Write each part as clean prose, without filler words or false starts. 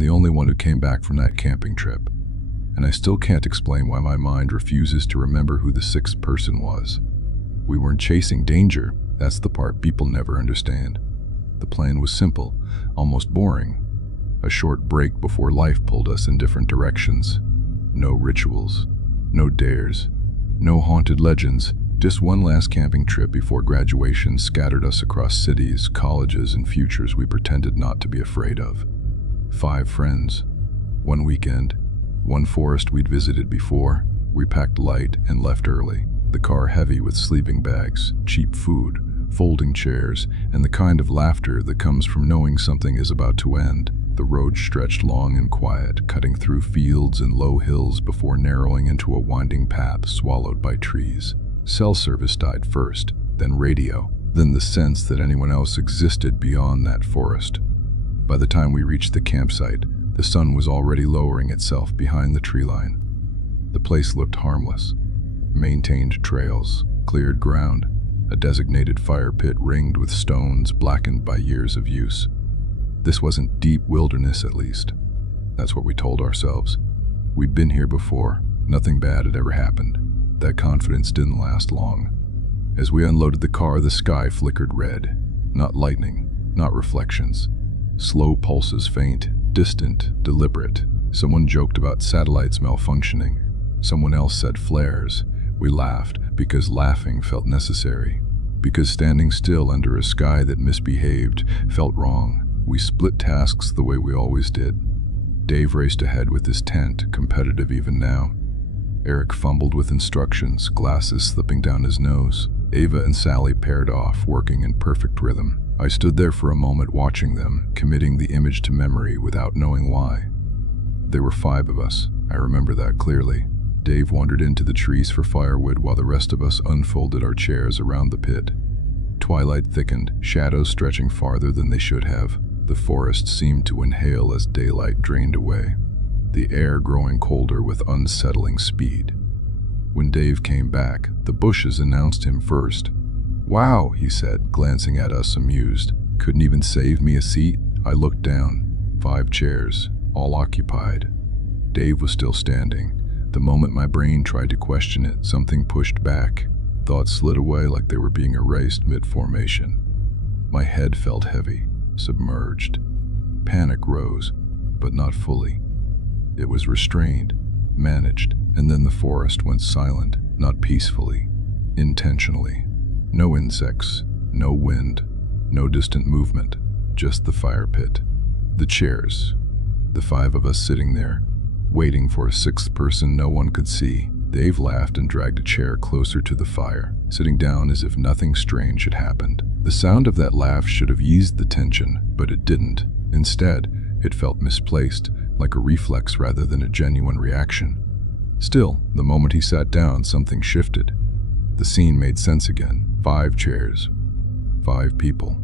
the only one who came back from that camping trip, and I still can't explain why my mind refuses to remember who the sixth person was. We weren't chasing danger. That's the part people never understand. The plan was simple, almost boring. A short break before life pulled us in different directions. No rituals, no dares, no haunted legends, just one last camping trip before graduation scattered us across cities, colleges, and futures we pretended not to be afraid of. 5 friends, one weekend, one forest we'd visited before. We packed light and left early, the car heavy with sleeping bags, cheap food, folding chairs, and the kind of laughter that comes from knowing something is about to end. The road stretched long and quiet, cutting through fields and low hills before narrowing into a winding path swallowed by trees. Cell service died first, then radio, then the sense that anyone else existed beyond that forest. By the time we reached the campsite, the sun was already lowering itself behind the tree line. The place looked harmless. Maintained trails, cleared ground, a designated fire pit ringed with stones blackened by years of use. This wasn't deep wilderness, at least. That's what we told ourselves. We'd been here before. Nothing bad had ever happened. That confidence didn't last long. As we unloaded the car, the sky flickered red. Not lightning, not reflections. Slow pulses, faint, distant, deliberate. Someone joked about satellites malfunctioning. Someone else said flares. We laughed because laughing felt necessary. Because standing still under a sky that misbehaved felt wrong. We split tasks the way we always did. Dave raced ahead with his tent, competitive even now. Eric fumbled with instructions, glasses slipping down his nose. Ava and Sally paired off, working in perfect rhythm. I stood there for a moment watching them, committing the image to memory without knowing why. There were 5 of us. I remember that clearly. Dave wandered into the trees for firewood while the rest of us unfolded our chairs around the pit. Twilight thickened, shadows stretching farther than they should have. The forest seemed to inhale as daylight drained away, the air growing colder with unsettling speed. When Dave came back, the bushes announced him first. "Wow," he said, glancing at us amused. "Couldn't even save me a seat?" I looked down. 5 chairs, all occupied. Dave was still standing. The moment my brain tried to question it, something pushed back. Thoughts slid away like they were being erased mid-formation. My head felt heavy, submerged. Panic rose, but not fully. It was restrained, managed, and then the forest went silent, not peacefully, intentionally. No insects, no wind, no distant movement, just the fire pit. The chairs, the 5 of us sitting there, waiting for a 6th person no one could see. Dave laughed and dragged a chair closer to the fire, sitting down as if nothing strange had happened. The sound of that laugh should have eased the tension, but it didn't. Instead, it felt misplaced, like a reflex rather than a genuine reaction. Still, the moment he sat down, something shifted. The scene made sense again. 5 chairs, 5 people.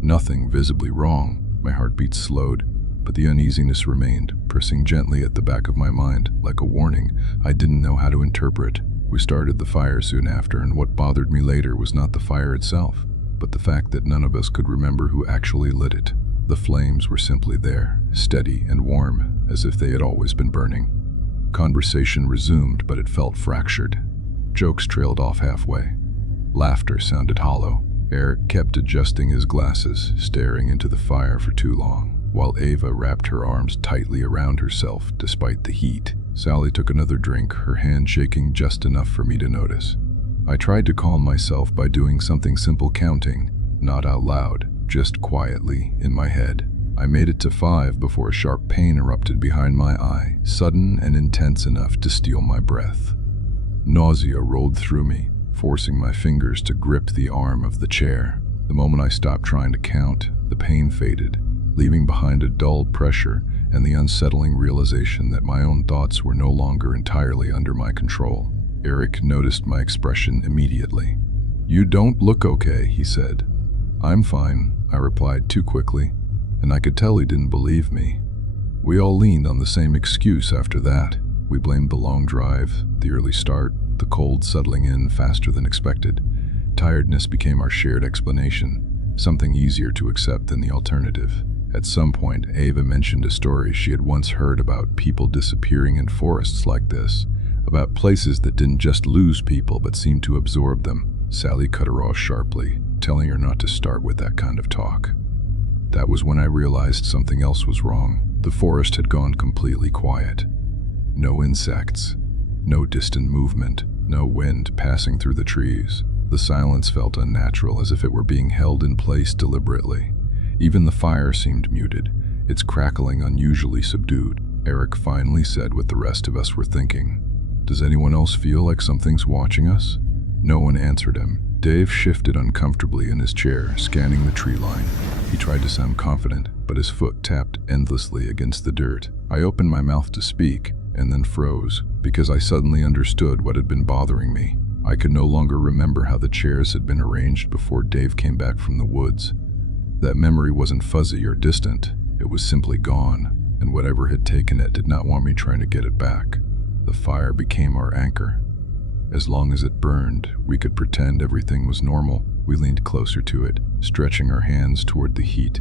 Nothing visibly wrong. My heartbeat slowed, but the uneasiness remained, pressing gently at the back of my mind, like a warning I didn't know how to interpret. We started the fire soon after, and what bothered me later was not the fire itself, but the fact that none of us could remember who actually lit it. The flames were simply there, steady and warm, as if they had always been burning. Conversation resumed, but it felt fractured. Jokes trailed off halfway. Laughter sounded hollow. Eric kept adjusting his glasses, staring into the fire for too long, while Ava wrapped her arms tightly around herself despite the heat. Sally took another drink, her hand shaking just enough for me to notice. I tried to calm myself by doing something simple, counting, not out loud, just quietly in my head. I made it to 5 before a sharp pain erupted behind my eye, sudden and intense enough to steal my breath. Nausea rolled through me, forcing my fingers to grip the arm of the chair. The moment I stopped trying to count, the pain faded, leaving behind a dull pressure and the unsettling realization that my own thoughts were no longer entirely under my control. Eric noticed my expression immediately. "You don't look okay," he said. "I'm fine," I replied too quickly, and I could tell he didn't believe me. We all leaned on the same excuse after that. We blamed the long drive, the early start, the cold settling in faster than expected. Tiredness became our shared explanation, something easier to accept than the alternative. At some point, Ava mentioned a story she had once heard about people disappearing in forests like this, about places that didn't just lose people but seemed to absorb them. Sally cut her off sharply, telling her not to start with that kind of talk. That was when I realized something else was wrong. The forest had gone completely quiet. No insects, no distant movement, no wind passing through the trees. The silence felt unnatural, as if it were being held in place deliberately. Even the fire seemed muted, its crackling unusually subdued. Eric finally said what the rest of us were thinking. "Does anyone else feel like something's watching us?" No one answered him. Dave shifted uncomfortably in his chair, scanning the tree line. He tried to sound confident, but his foot tapped endlessly against the dirt. I opened my mouth to speak, and then froze, because I suddenly understood what had been bothering me. I could no longer remember how the chairs had been arranged before Dave came back from the woods. That memory wasn't fuzzy or distant, it was simply gone, and whatever had taken it did not want me trying to get it back. The fire became our anchor. As long as it burned, we could pretend everything was normal. We leaned closer to it, stretching our hands toward the heat,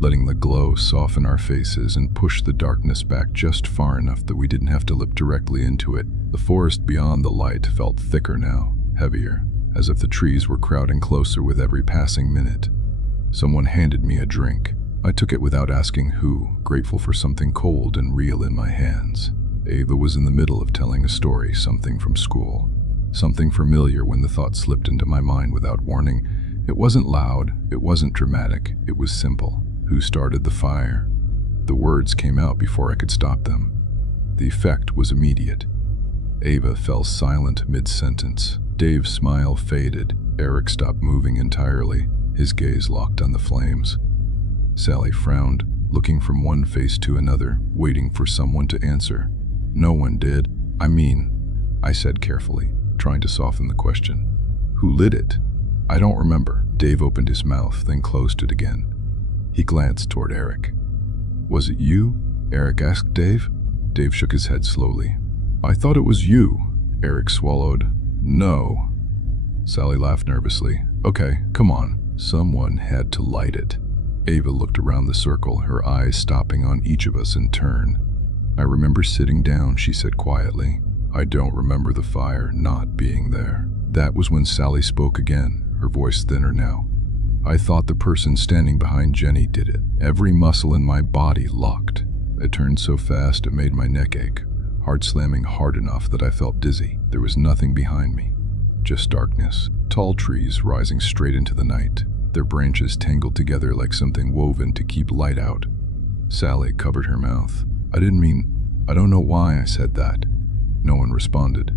letting the glow soften our faces and push the darkness back just far enough that we didn't have to look directly into it. The forest beyond the light felt thicker now, heavier, as if the trees were crowding closer with every passing minute. Someone handed me a drink. I took it without asking who, grateful for something cold and real in my hands. Ava was in the middle of telling a story, something from school. Something familiar when the thought slipped into my mind without warning. It wasn't loud, it wasn't dramatic, it was simple. Who started the fire? The words came out before I could stop them. The effect was immediate. Ava fell silent mid-sentence. Dave's smile faded. Eric stopped moving entirely, his gaze locked on the flames. Sally frowned, looking from one face to another, waiting for someone to answer. No one did. I said carefully, trying to soften the question. Who lit it? I don't remember. Dave opened his mouth, then closed it again. He glanced toward Eric. Was it you? Eric asked Dave. Dave shook his head slowly. I thought it was you. Eric swallowed. No. Sally laughed nervously. Okay, come on. Someone had to light it. Ava looked around the circle, her eyes stopping on each of us in turn. I remember sitting down, she said quietly. I don't remember the fire not being there. That was when Sally spoke again, her voice thinner now. I thought the person standing behind Jenny did it. Every muscle in my body locked. It turned so fast it made my neck ache, heart slamming hard enough that I felt dizzy. There was nothing behind me, just darkness. Tall trees rising straight into the night, their branches tangled together like something woven to keep light out. Sally covered her mouth. I don't know why I said that. No one responded.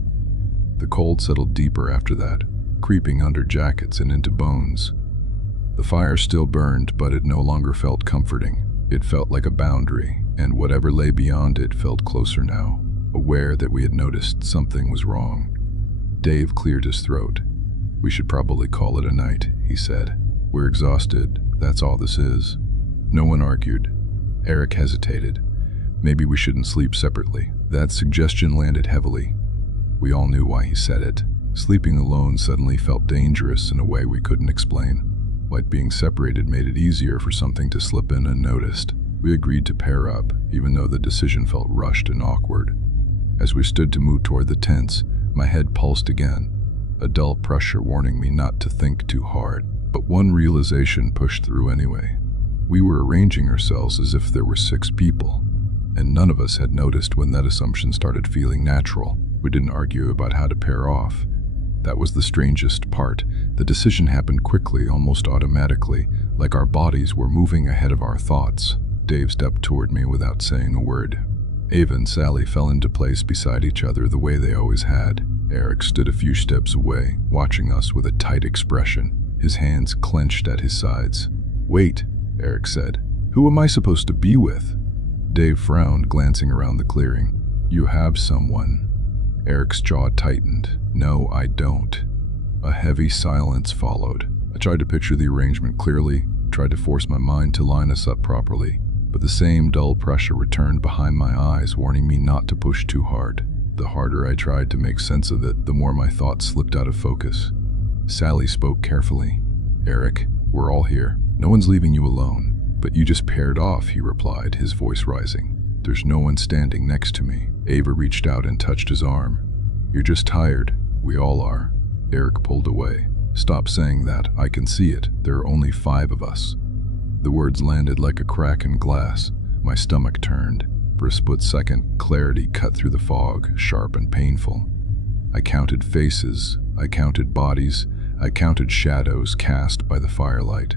The cold settled deeper after that, creeping under jackets and into bones. The fire still burned, but it no longer felt comforting. It felt like a boundary, and whatever lay beyond it felt closer now, aware that we had noticed something was wrong. Dave cleared his throat. We should probably call it a night, he said. We're exhausted, that's all this is. No one argued. Eric hesitated. Maybe we shouldn't sleep separately. That suggestion landed heavily. We all knew why he said it. Sleeping alone suddenly felt dangerous in a way we couldn't explain. Like being separated made it easier for something to slip in unnoticed. We agreed to pair up, even though the decision felt rushed and awkward. As we stood to move toward the tents, my head pulsed again, a dull pressure warning me not to think too hard. But one realization pushed through anyway. We were arranging ourselves as if there were 6 people, and none of us had noticed when that assumption started feeling natural. We didn't argue about how to pair off. That was the strangest part. The decision happened quickly, almost automatically, like our bodies were moving ahead of our thoughts. Dave stepped toward me without saying a word. Ava and Sally fell into place beside each other the way they always had. Eric stood a few steps away, watching us with a tight expression, his hands clenched at his sides. Wait, Eric said. Who am I supposed to be with? Dave frowned, glancing around the clearing. You have someone. Eric's jaw tightened. No, I don't. A heavy silence followed. I tried to picture the arrangement clearly, tried to force my mind to line us up properly, but the same dull pressure returned behind my eyes, warning me not to push too hard. The harder I tried to make sense of it, the more my thoughts slipped out of focus. Sally spoke carefully. Eric, we're all here. No one's leaving you alone. "But you just paired off," he replied, his voice rising. "There's no one standing next to me." Ava reached out and touched his arm. "You're just tired. We all are." Eric pulled away. "Stop saying that. I can see it. There are only 5 of us." The words landed like a crack in glass. My stomach turned. For a split second, clarity cut through the fog, sharp and painful. I counted faces, I counted bodies, I counted shadows cast by the firelight.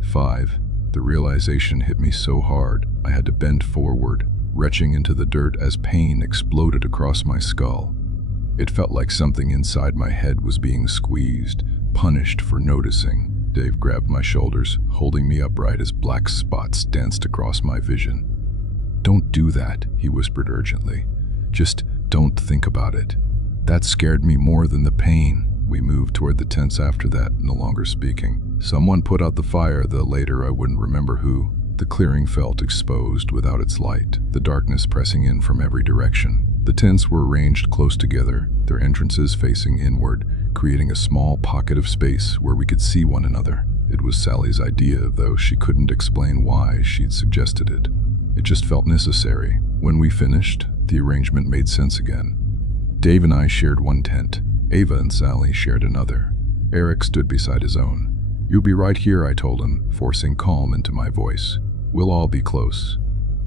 5. The realization hit me so hard, I had to bend forward, retching into the dirt as pain exploded across my skull. It felt like something inside my head was being squeezed, punished for noticing. Dave grabbed my shoulders, holding me upright as black spots danced across my vision. "Don't do that," he whispered urgently. "Just don't think about it." That scared me more than the pain. We moved toward the tents after that, no longer speaking. Someone put out the fire, though later I wouldn't remember who. The clearing felt exposed without its light, the darkness pressing in from every direction. The tents were arranged close together, their entrances facing inward, creating a small pocket of space where we could see one another. It was Sally's idea, though she couldn't explain why she'd suggested it. It just felt necessary. When we finished, the arrangement made sense again. Dave and I shared one tent. Ava and Sally shared another. Eric stood beside his own. "You'll be right here," I told him, forcing calm into my voice. "We'll all be close."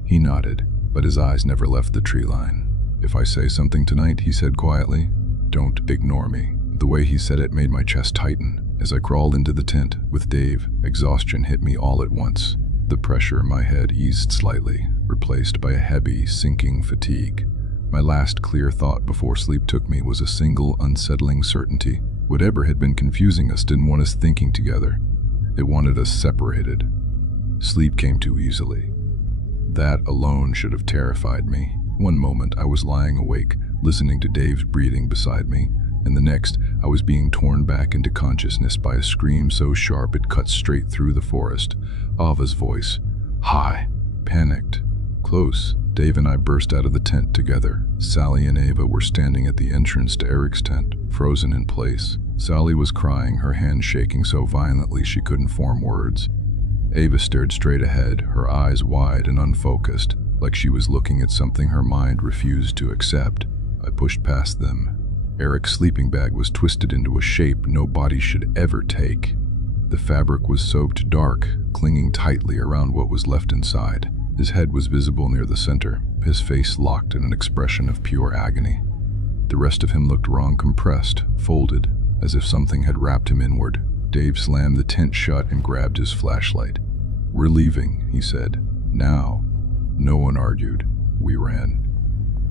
He nodded, but his eyes never left the tree line. "If I say something tonight," he said quietly, "don't ignore me." The way he said it made my chest tighten. As I crawled into the tent with Dave, exhaustion hit me all at once. The pressure in my head eased slightly, replaced by a heavy, sinking fatigue. My last clear thought before sleep took me was a single, unsettling certainty. Whatever had been confusing us didn't want us thinking together. It wanted us separated. Sleep came too easily. That alone should have terrified me. One moment I was lying awake, listening to Dave's breathing beside me, and the next I was being torn back into consciousness by a scream so sharp it cut straight through the forest. Ava's voice. "Hi." Panicked. "Close." Dave and I burst out of the tent together. Sally and Ava were standing at the entrance to Eric's tent, frozen in place. Sally was crying, her hand shaking so violently she couldn't form words. Ava stared straight ahead, her eyes wide and unfocused, like she was looking at something her mind refused to accept. I pushed past them. Eric's sleeping bag was twisted into a shape no body should ever take. The fabric was soaked dark, clinging tightly around what was left inside. His head was visible near the center, his face locked in an expression of pure agony. The rest of him looked wrong, compressed, folded, as if something had wrapped him inward. Dave slammed the tent shut and grabbed his flashlight. "We're leaving," he said. "Now." No one argued. We ran.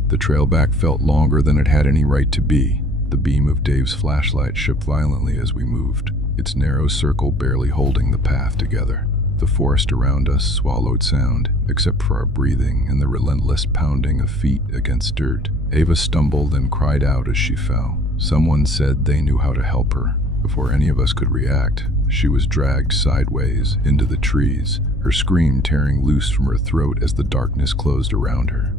The trail back felt longer than it had any right to be. The beam of Dave's flashlight shook violently as we moved, its narrow circle barely holding the path together. The forest around us swallowed sound, except for our breathing and the relentless pounding of feet against dirt. Ava stumbled and cried out as she fell. Someone said they knew how to help her. Before any of us could react, she was dragged sideways into the trees, her scream tearing loose from her throat as the darkness closed around her.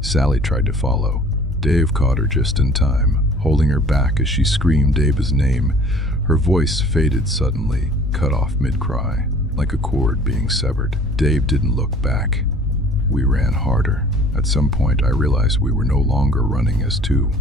Sally tried to follow. Dave caught her just in time, holding her back as she screamed Ava's name. Her voice faded suddenly, cut off mid-cry, like a cord being severed. Dave didn't look back. We ran harder. At some point, I realized we were no longer running as two.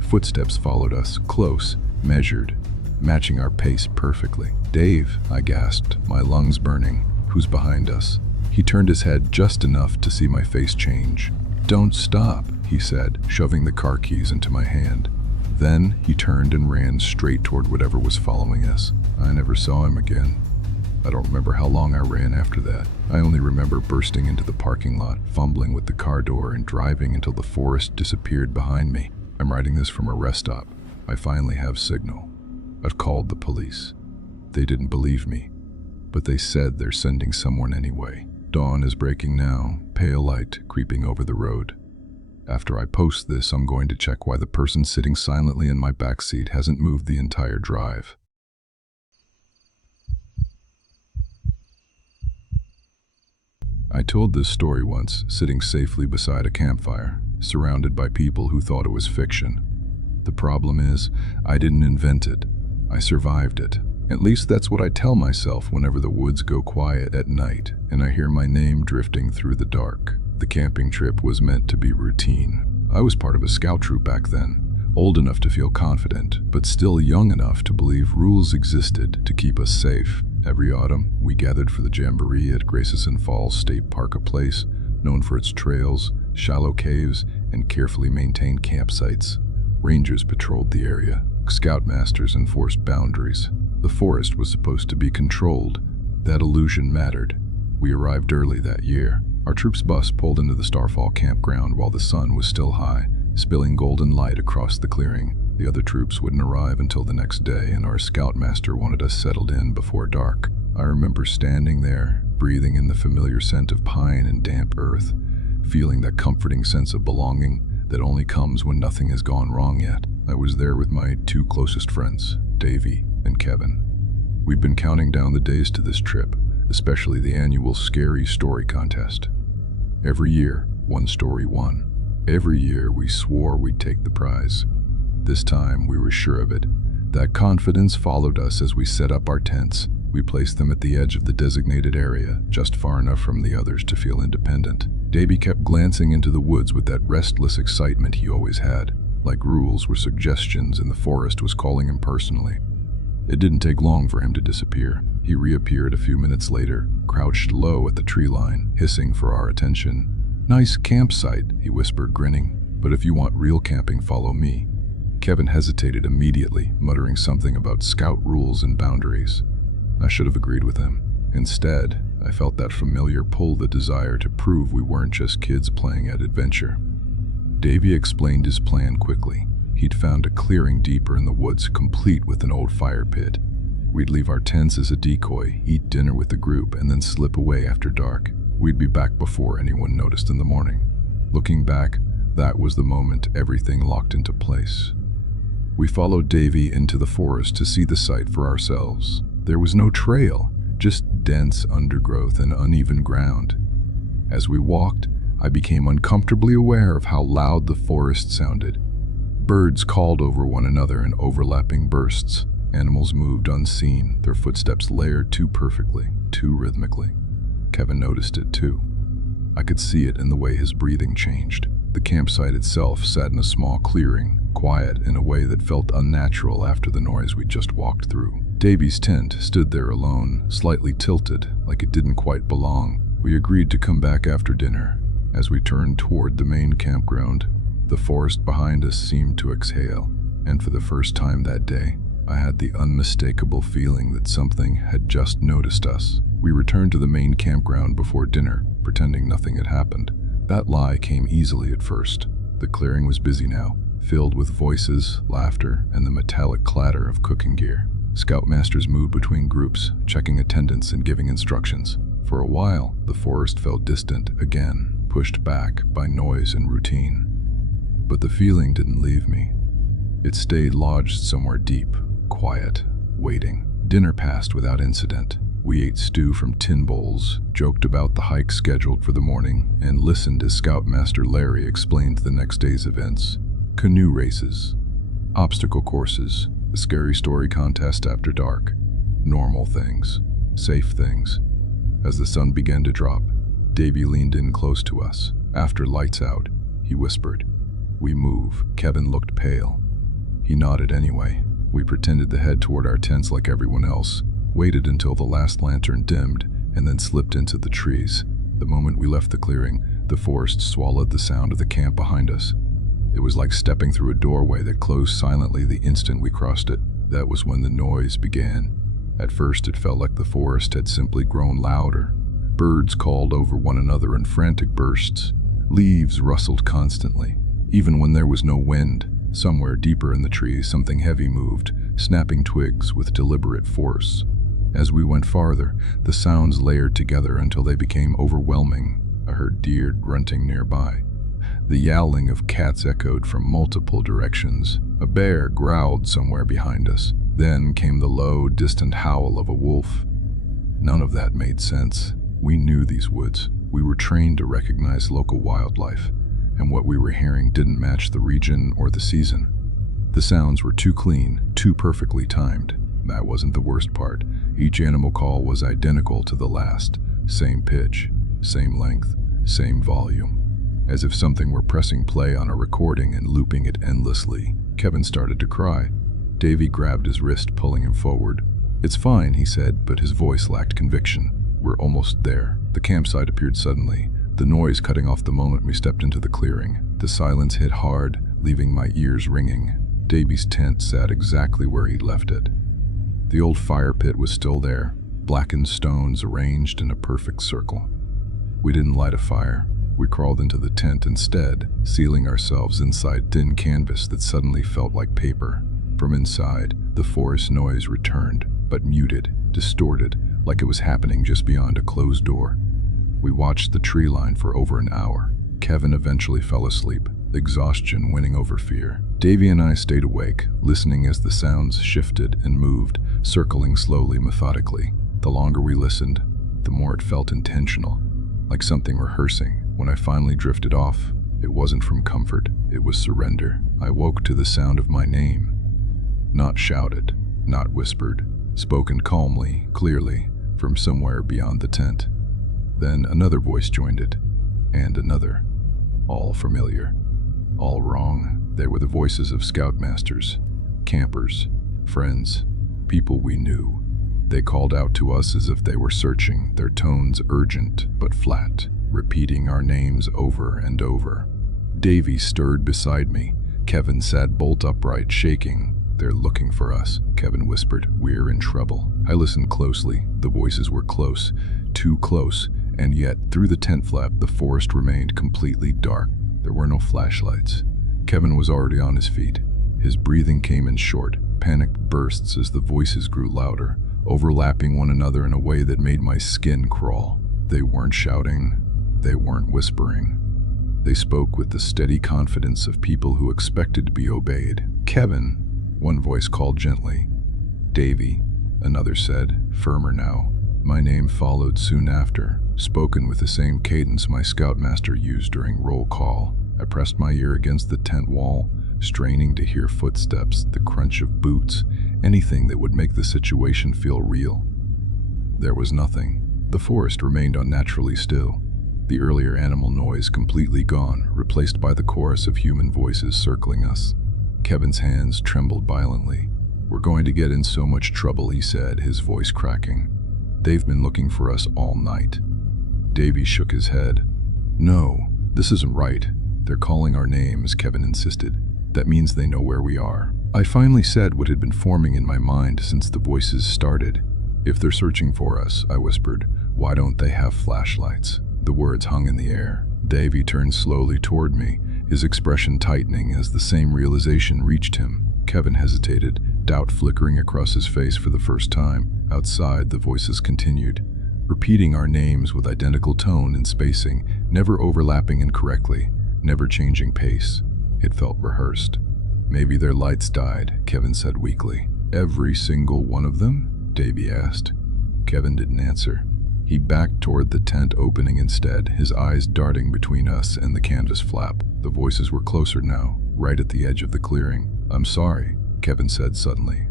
Footsteps followed us, close, measured, matching our pace perfectly. "Dave," I gasped, my lungs burning. "Who's behind us?" He turned his head just enough to see my face change. "Don't stop," he said, shoving the car keys into my hand. Then he turned and ran straight toward whatever was following us. I never saw him again. I don't remember how long I ran after that. I only remember bursting into the parking lot, fumbling with the car door, and driving until the forest disappeared behind me. I'm writing this from a rest stop. I finally have signal. I've called the police. They didn't believe me, but they said they're sending someone anyway. Dawn is breaking now, pale light creeping over the road. After I post this, I'm going to check why the person sitting silently in my backseat hasn't moved the entire drive. I told this story once, sitting safely beside a campfire, surrounded by people who thought it was fiction. The problem is, I didn't invent it. I survived it, At least that's what I tell myself whenever the woods go quiet at night and I hear my name drifting through the dark. The camping trip was meant to be routine. I was part of a scout troop back then, old enough to feel confident, but still young enough to believe rules existed to keep us safe. Every autumn, we gathered for the jamboree at Grayson Falls State Park, a place known for its trails, shallow caves, and carefully maintained campsites. Rangers patrolled the area. Scoutmasters enforced boundaries. The forest was supposed to be controlled. That illusion mattered. We arrived early that year. Our troop's bus pulled into the Starfall campground while the sun was still high, spilling golden light across the clearing. The other troops wouldn't arrive until the next day, and our scoutmaster wanted us settled in before dark. I remember standing there, breathing in the familiar scent of pine and damp earth, feeling that comforting sense of belonging that only comes when nothing has gone wrong yet. I was there with my two closest friends, Davy and Kevin. We'd been counting down the days to this trip, especially the annual Scary Story Contest. Every year, one story won. Every year, we swore we'd take the prize. This time, we were sure of it. That confidence followed us as we set up our tents. We placed them at the edge of the designated area, just far enough from the others to feel independent. Davy kept glancing into the woods with that restless excitement he always had, like rules were suggestions and the forest was calling him personally. It didn't take long for him to disappear. He reappeared a few minutes later, crouched low at the tree line, hissing for our attention. "Nice campsite," he whispered, grinning. "But if you want real camping, follow me." Kevin hesitated immediately, muttering something about scout rules and boundaries. I should have agreed with him. Instead, I felt that familiar pull, the desire to prove we weren't just kids playing at adventure. Davy explained his plan quickly. He'd found a clearing deeper in the woods, complete with an old fire pit. We'd leave our tents as a decoy, eat dinner with the group, and then slip away after dark. We'd be back before anyone noticed in the morning. Looking back, that was the moment everything locked into place. We followed Davy into the forest to see the site for ourselves. There was no trail, just dense undergrowth and uneven ground. As we walked, I became uncomfortably aware of how loud the forest sounded. Birds called over one another in overlapping bursts. Animals moved unseen, their footsteps layered too perfectly, too rhythmically. Kevin noticed it too. I could see it in the way his breathing changed. The campsite itself sat in a small clearing, quiet in a way that felt unnatural after the noise we'd just walked through. Davy's tent stood there alone, slightly tilted, like it didn't quite belong. We agreed to come back after dinner. As we turned toward the main campground, the forest behind us seemed to exhale, and for the first time that day, I had the unmistakable feeling that something had just noticed us. We returned to the main campground before dinner, pretending nothing had happened. That lie came easily at first. The clearing was busy now, filled with voices, laughter, and the metallic clatter of cooking gear. Scoutmasters moved between groups, checking attendance and giving instructions. For a while, the forest felt distant again, pushed back by noise and routine. But the feeling didn't leave me. It stayed lodged somewhere deep, quiet, waiting. Dinner passed without incident. We ate stew from tin bowls, joked about the hike scheduled for the morning, and listened as Scoutmaster Larry explained the next day's events. Canoe races, obstacle courses, a scary story contest after dark. Normal things, safe things. As the sun began to drop, Davy leaned in close to us. After lights out, he whispered, "We move." Kevin looked pale. He nodded anyway. We pretended to head toward our tents like everyone else, waited until the last lantern dimmed, and then slipped into the trees. The moment we left the clearing, the forest swallowed the sound of the camp behind us. It was like stepping through a doorway that closed silently the instant we crossed it. That was when the noise began. At first, it felt like the forest had simply grown louder. Birds called over one another in frantic bursts. Leaves rustled constantly, even when there was no wind. Somewhere deeper in the trees, something heavy moved, snapping twigs with deliberate force. As we went farther, the sounds layered together until they became overwhelming. I heard deer grunting nearby. The yowling of cats echoed from multiple directions. A bear growled somewhere behind us. Then came the low, distant howl of a wolf. None of that made sense. We knew these woods. We were trained to recognize local wildlife, and what we were hearing didn't match the region or the season. The sounds were too clean, too perfectly timed. That wasn't the worst part. Each animal call was identical to the last. Same pitch, same length, same volume. As if something were pressing play on a recording and looping it endlessly. Kevin started to cry. Davy grabbed his wrist, pulling him forward. "It's fine," he said, but his voice lacked conviction. "We're almost there." The campsite appeared suddenly, the noise cutting off the moment we stepped into the clearing. The silence hit hard, leaving my ears ringing. Davy's tent sat exactly where he'd left it. The old fire pit was still there, blackened stones arranged in a perfect circle. We didn't light a fire. We crawled into the tent instead, sealing ourselves inside thin canvas that suddenly felt like paper. From inside, the forest noise returned, but muted, distorted, like it was happening just beyond a closed door. We watched the tree line for over an hour. Kevin eventually fell asleep, exhaustion winning over fear. Davy and I stayed awake, listening as the sounds shifted and moved, circling slowly, methodically. The longer we listened, the more it felt intentional, like something rehearsing. When I finally drifted off, it wasn't from comfort, it was surrender. I woke to the sound of my name. Not shouted, not whispered, spoken calmly, clearly, from somewhere beyond the tent. Then another voice joined it, and another. All familiar, all wrong. They were the voices of scoutmasters, campers, friends, people we knew. They called out to us as if they were searching, their tones urgent but flat, repeating our names over and over. Davy stirred beside me. Kevin sat bolt upright, shaking. "They're looking for us," Kevin whispered. "We're in trouble." I listened closely. The voices were close, too close, and yet through the tent flap the forest remained completely dark. There were no flashlights. Kevin was already on his feet. His breathing came in short, panicked bursts as the voices grew louder, overlapping one another in a way that made my skin crawl. They weren't shouting. They weren't whispering. They spoke with the steady confidence of people who expected to be obeyed. "Kevin," one voice called gently. "Davy," another said, firmer now. My name followed soon after, spoken with the same cadence my scoutmaster used during roll call. I pressed my ear against the tent wall, straining to hear footsteps, the crunch of boots, anything that would make the situation feel real. There was nothing. The forest remained unnaturally still. The earlier animal noise completely gone, replaced by the chorus of human voices circling us. Kevin's hands trembled violently. "We're going to get in so much trouble," he said, his voice cracking. "They've been looking for us all night." Davy shook his head. "No, this isn't right. They're calling our names," Kevin insisted. "That means they know where we are." I finally said what had been forming in my mind since the voices started. "If they're searching for us," I whispered, "why don't they have flashlights?" The words hung in the air. Davy turned slowly toward me, his expression tightening as the same realization reached him. Kevin hesitated, doubt flickering across his face for the first time. Outside, the voices continued, repeating our names with identical tone and spacing, never overlapping incorrectly, never changing pace. It felt rehearsed. "Maybe their lights died," Kevin said weakly. "Every single one of them?" Davy asked. Kevin didn't answer. He backed toward the tent opening instead, his eyes darting between us and the canvas flap. The voices were closer now, right at the edge of the clearing. "I'm sorry," Kevin said suddenly.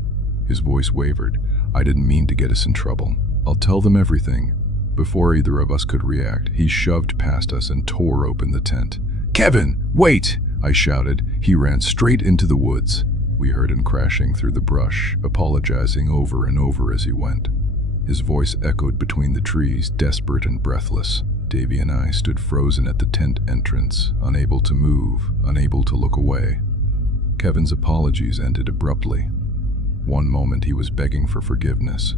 His voice wavered. "I didn't mean to get us in trouble. I'll tell them everything." Before either of us could react, he shoved past us and tore open the tent. "Kevin, wait!" I shouted. He ran straight into the woods. We heard him crashing through the brush, apologizing over and over as he went. His voice echoed between the trees, desperate and breathless. Davy and I stood frozen at the tent entrance, unable to move, unable to look away. Kevin's apologies ended abruptly. One moment he was begging for forgiveness.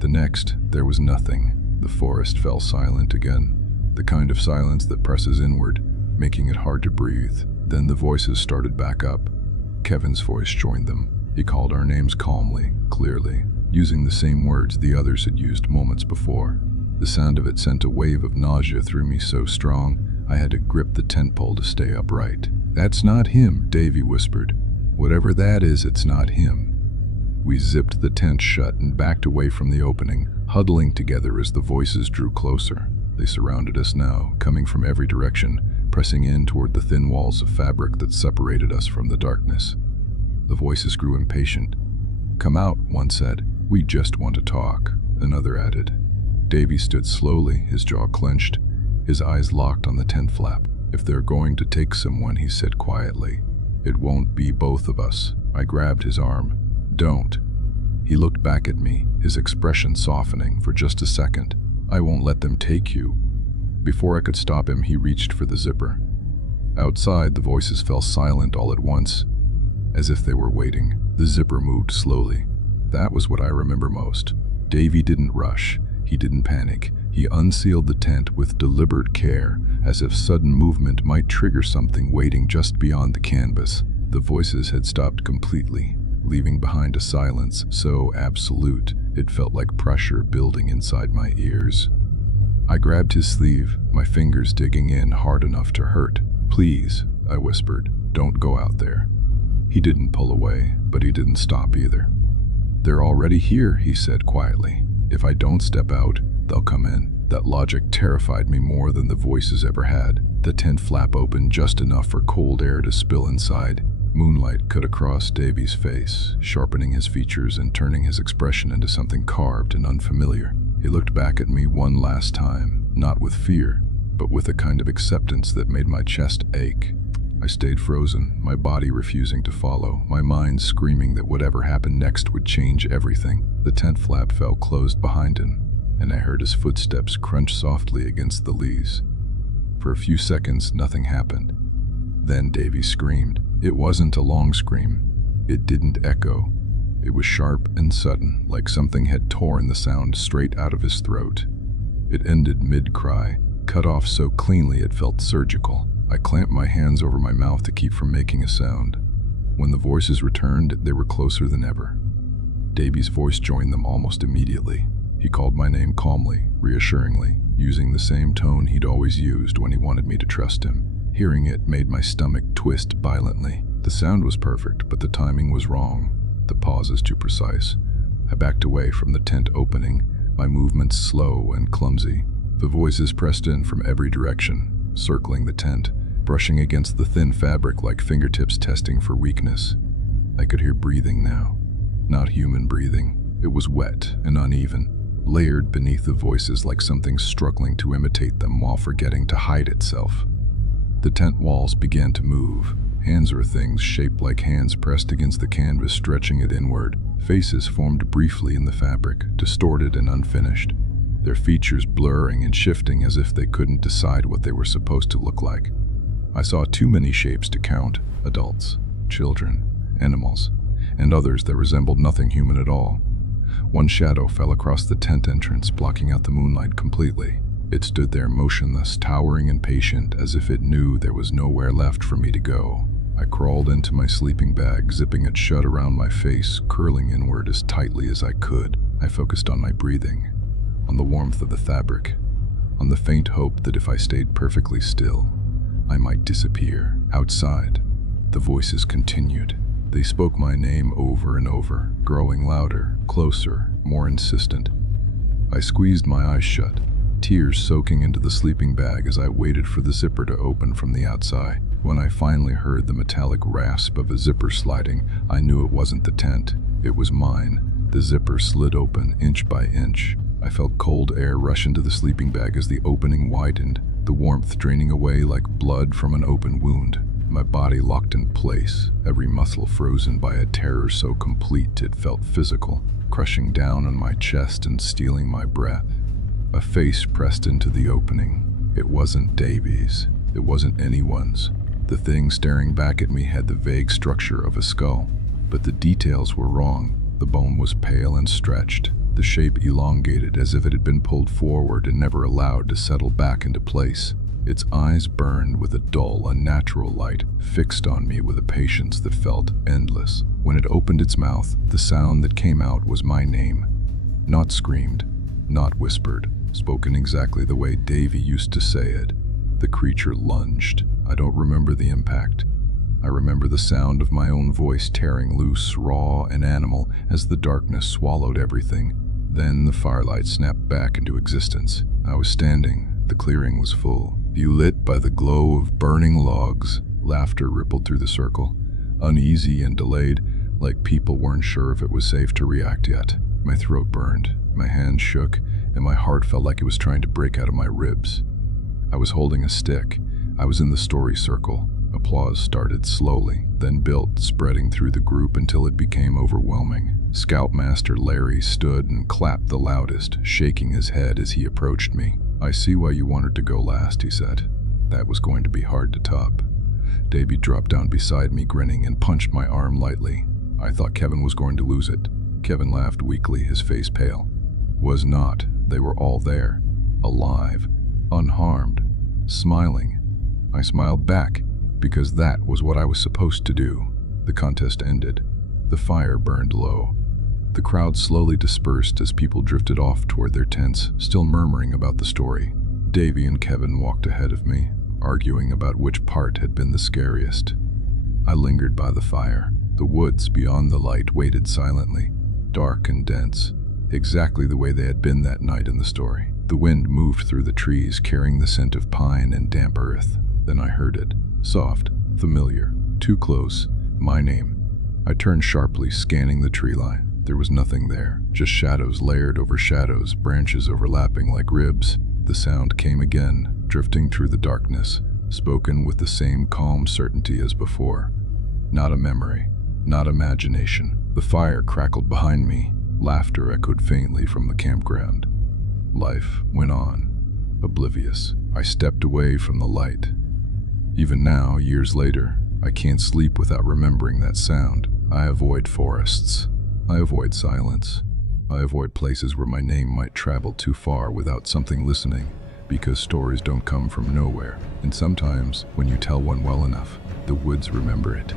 The next, there was nothing. The forest fell silent again, the kind of silence that presses inward, making it hard to breathe. Then the voices started back up. Kevin's voice joined them. He called our names calmly, clearly, using the same words the others had used moments before. The sound of it sent a wave of nausea through me so strong, I had to grip the tent pole to stay upright. "That's not him," Davy whispered. "Whatever that is, it's not him." We zipped the tent shut and backed away from the opening, huddling together as the voices drew closer. They surrounded us now, coming from every direction, pressing in toward the thin walls of fabric that separated us from the darkness. The voices grew impatient. "Come out," one said. "We just want to talk," another added. Davy stood slowly, his jaw clenched, his eyes locked on the tent flap. "If they're going to take someone," he said quietly, "it won't be both of us." I grabbed his arm. "Don't." He looked back at me, his expression softening for just a second. "I won't let them take you." Before I could stop him, he reached for the zipper. Outside, the voices fell silent all at once, as if they were waiting. The zipper moved slowly. That was what I remember most. Davy didn't rush. He didn't panic. He unsealed the tent with deliberate care, as if sudden movement might trigger something waiting just beyond the canvas. The voices had stopped completely, leaving behind a silence so absolute it felt like pressure building inside my ears. I grabbed his sleeve, my fingers digging in hard enough to hurt. "Please," I whispered, "don't go out there." He didn't pull away, but he didn't stop either. "They're already here," he said quietly. "If I don't step out, they'll come in." That logic terrified me more than the voices ever had. The tent flap opened just enough for cold air to spill inside. Moonlight cut across Davy's face, sharpening his features and turning his expression into something carved and unfamiliar. He looked back at me one last time, not with fear, but with a kind of acceptance that made my chest ache. I stayed frozen, my body refusing to follow, my mind screaming that whatever happened next would change everything. The tent flap fell closed behind him, and I heard his footsteps crunch softly against the leaves. For a few seconds, nothing happened. Then Davy screamed. It wasn't a long scream. It didn't echo. It was sharp and sudden, like something had torn the sound straight out of his throat. It ended mid-cry, cut off so cleanly it felt surgical. I clamped my hands over my mouth to keep from making a sound. When the voices returned, they were closer than ever. Davy's voice joined them almost immediately. He called my name calmly, reassuringly, using the same tone he'd always used when he wanted me to trust him. Hearing it made my stomach twist violently. The sound was perfect, but the timing was wrong. The pauses too precise. I backed away from the tent opening, my movements slow and clumsy. The voices pressed in from every direction, circling the tent, brushing against the thin fabric like fingertips testing for weakness. I could hear breathing now. Not human breathing. It was wet and uneven, layered beneath the voices like something struggling to imitate them while forgetting to hide itself. The tent walls began to move. Hands or things shaped like hands pressed against the canvas, stretching it inward. Faces formed briefly in the fabric, distorted and unfinished, their features blurring and shifting as if they couldn't decide what they were supposed to look like. I saw too many shapes to count: adults, children, animals, and others that resembled nothing human at all. One shadow fell across the tent entrance, blocking out the moonlight completely. It stood there motionless, towering and patient, as if it knew there was nowhere left for me to go. I crawled into my sleeping bag, zipping it shut around my face, curling inward as tightly as I could. I focused on my breathing, on the warmth of the fabric, on the faint hope that if I stayed perfectly still, I might disappear. Outside, the voices continued. They spoke my name over and over, growing louder, closer, more insistent. I squeezed my eyes shut, tears soaking into the sleeping bag as I waited for the zipper to open from the outside. When I finally heard the metallic rasp of a zipper sliding, I knew it wasn't the tent. It was mine. The zipper slid open inch by inch. I felt cold air rush into the sleeping bag as the opening widened, the warmth draining away like blood from an open wound. My body locked in place, every muscle frozen by a terror so complete it felt physical, crushing down on my chest and stealing my breath. A face pressed into the opening. It wasn't Davy's. It wasn't anyone's. The thing staring back at me had the vague structure of a skull, but the details were wrong. The bone was pale and stretched, the shape elongated as if it had been pulled forward and never allowed to settle back into place. Its eyes burned with a dull, unnatural light, fixed on me with a patience that felt endless. When it opened its mouth, the sound that came out was my name. Not screamed, not whispered, spoken exactly the way Davy used to say it. The creature lunged. I don't remember the impact. I remember the sound of my own voice tearing loose, raw and animal, as the darkness swallowed everything. Then the firelight snapped back into existence. I was standing. The clearing was full, lit by the glow of burning logs. Laughter rippled through the circle, uneasy and delayed, like people weren't sure if it was safe to react yet. My throat burned, my hands shook, and my heart felt like it was trying to break out of my ribs. I was holding a stick. I was in the story circle. Applause started slowly, then built, spreading through the group until it became overwhelming. Scoutmaster Larry stood and clapped the loudest, shaking his head as he approached me. "I see why you wanted to go last," he said. "That was going to be hard to top." Davey dropped down beside me, grinning, and punched my arm lightly. I thought Kevin was going to lose it. Kevin laughed weakly, his face pale. Was not. They were all there, alive, unharmed, smiling. I smiled back, because that was what I was supposed to do. The contest ended. The fire burned low. The crowd slowly dispersed as people drifted off toward their tents, still murmuring about the story. Davey and Kevin walked ahead of me, arguing about which part had been the scariest. I lingered by the fire. The woods beyond the light waited silently, dark and dense, exactly the way they had been that night in the story. The wind moved through the trees, carrying the scent of pine and damp earth. Then I heard it. Soft, familiar, too close. My name. I turned sharply, scanning the tree line. There was nothing there, just shadows layered over shadows, branches overlapping like ribs. The sound came again, drifting through the darkness, spoken with the same calm certainty as before. Not a memory, not imagination. The fire crackled behind me. Laughter echoed faintly from the campground. Life went on, oblivious. I stepped away from the light. Even now, years later, I can't sleep without remembering that sound. I avoid forests. I avoid silence. I avoid places where my name might travel too far without something listening, because stories don't come from nowhere. And sometimes, when you tell one well enough, the woods remember it.